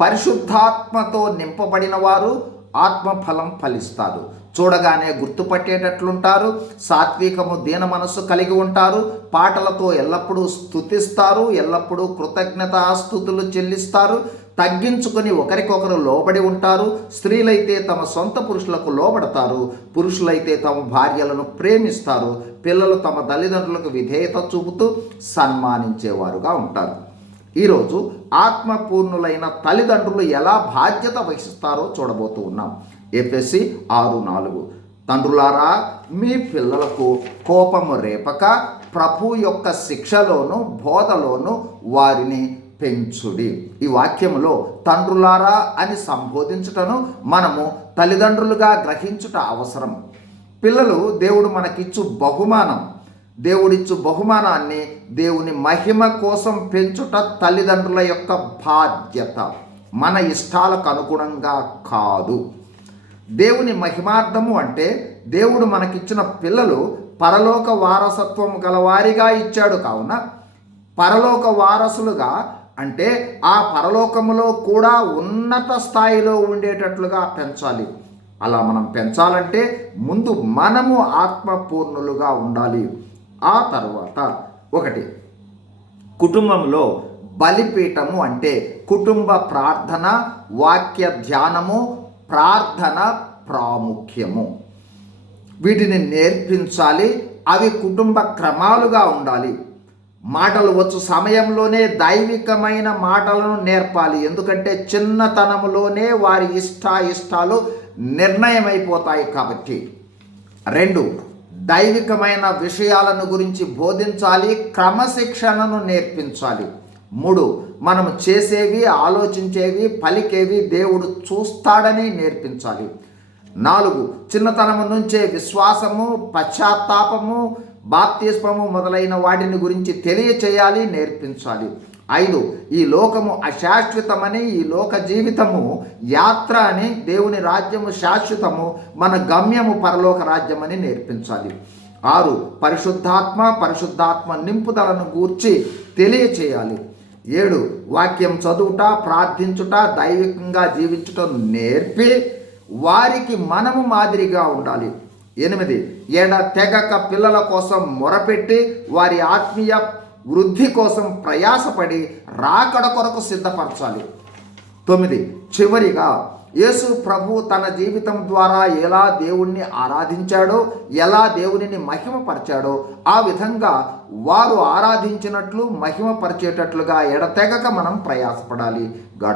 పరిశుద్ధాత్మతో నింపబడిన వారు ఆత్మఫలం ఫలిస్తారు. చూడగానే గుర్తుపట్టేటట్లుంటారు. సాత్వికము, దీన మనస్సు కలిగి ఉంటారు. పాటలతో ఎల్లప్పుడూ స్తుతిస్తారు. ఎల్లప్పుడూ కృతజ్ఞతాస్తుతులు చెల్లిస్తారు. తగ్గించుకొని ఒకరికొకరు లోబడి ఉంటారు. స్త్రీలైతే తమ సొంత పురుషులకు లోబడతారు. పురుషులైతే తమ భార్యలను ప్రేమిస్తారు. పిల్లలు తమ తల్లిదండ్రులకు విధేయత చూపుతూ సన్మానించేవారుగా ఉంటారు. ఈరోజు ఆత్మపూర్ణులైన తల్లిదండ్రులు ఎలా బాధ్యత వహిస్తారో చూడబోతూ ఉన్నాం. ఎఫెసీ 6:4. తండ్రులారా, మీ పిల్లలకు కోపము రేపక ప్రభు యొక్క శిక్షలోను బోధలోను వారిని పెంచుడి. ఈ వాక్యములో తండ్రులారా అని సంబోధించుటను మనము తల్లిదండ్రులుగా గ్రహించుట అవసరం. పిల్లలు దేవుడు మనకిచ్చు బహుమానం. దేవుడిచ్చు బహుమానాన్ని దేవుని మహిమ కోసం పెంచుట తల్లిదండ్రుల యొక్క బాధ్యత. మన ఇష్టాలకు అనుగుణంగా కాదు. దేవుని మహిమార్థము అంటే దేవుడు మనకిచ్చిన పిల్లలు పరలోక వారసత్వం గలవారిగా ఇచ్చాడు. కావున పరలోక వారసులుగా అంటే ఆ పరలోకములో కూడా ఉన్నత స్థాయిలో ఉండేటట్లుగా పెంచాలి. అలా మనం పెంచాలంటే ముందు మనము ఆత్మపూర్ణులుగా ఉండాలి. ఆ తర్వాత 1, కుటుంబంలో బలిపీఠము అంటే కుటుంబ ప్రార్థన, వాక్య ధ్యానము, ప్రార్థన ప్రాముఖ్యము. వీటిని నేర్పించాలి. అవి కుటుంబ క్రమాలుగా ఉండాలి. మాటలు వచ్చు సమయంలోనే దైవికమైన మాటలను నేర్పాలి. ఎందుకంటే చిన్నతనములోనే వారి ఇష్టాలు నిర్ణయమైపోతాయి కాబట్టి. 2, దైవికమైన విషయాలను గురించి బోధించాలి. క్రమశిక్షణను నేర్పించాలి. 3, మనం చేసేవి, ఆలోచించేవి, పలికేవి దేవుడు చూస్తాడని నేర్పించాలి. 4, చిన్నతనము నుంచే విశ్వాసము, పశ్చాత్తాపము, బాప్తిస్మము మొదలైన వాటిని గురించి తెలియచేయాలి, నేర్పించాలి. 5, ఈ లోకము అశాశ్వతమని, ఈ లోక జీవితము యాత్ర అని, దేవుని రాజ్యము శాశ్వతము, మన గమ్యము పరలోక రాజ్యమని నేర్పించాలి. 6, పరిశుద్ధాత్మ నింపుదలను గూర్చి తెలియచేయాలి. 7, వాక్యం చదువుట, ప్రార్థించుట, దైవికంగా జీవించుట నేర్పి వారికి మనము మాదిరిగా ఉండాలి. 8, ఎడతెగక పిల్లల కోసం మొరపెట్టి వారి ఆత్మీయ వృద్ధి కోసం ప్రయాసపడి రాకడ కొరకు సిద్ధపరచాలి. 9, చివరిగా యేసు ప్రభు తన జీవితం ద్వారా ఎలా దేవుణ్ణి ఆరాధించాడో, ఎలా దేవునిని మహిమపరిచాడో ఆ విధంగా వారు ఆరాధించినట్లు మహిమపరిచేటట్లుగా ఎడతెగక మనం ప్రయాసపడాలి. గాడ్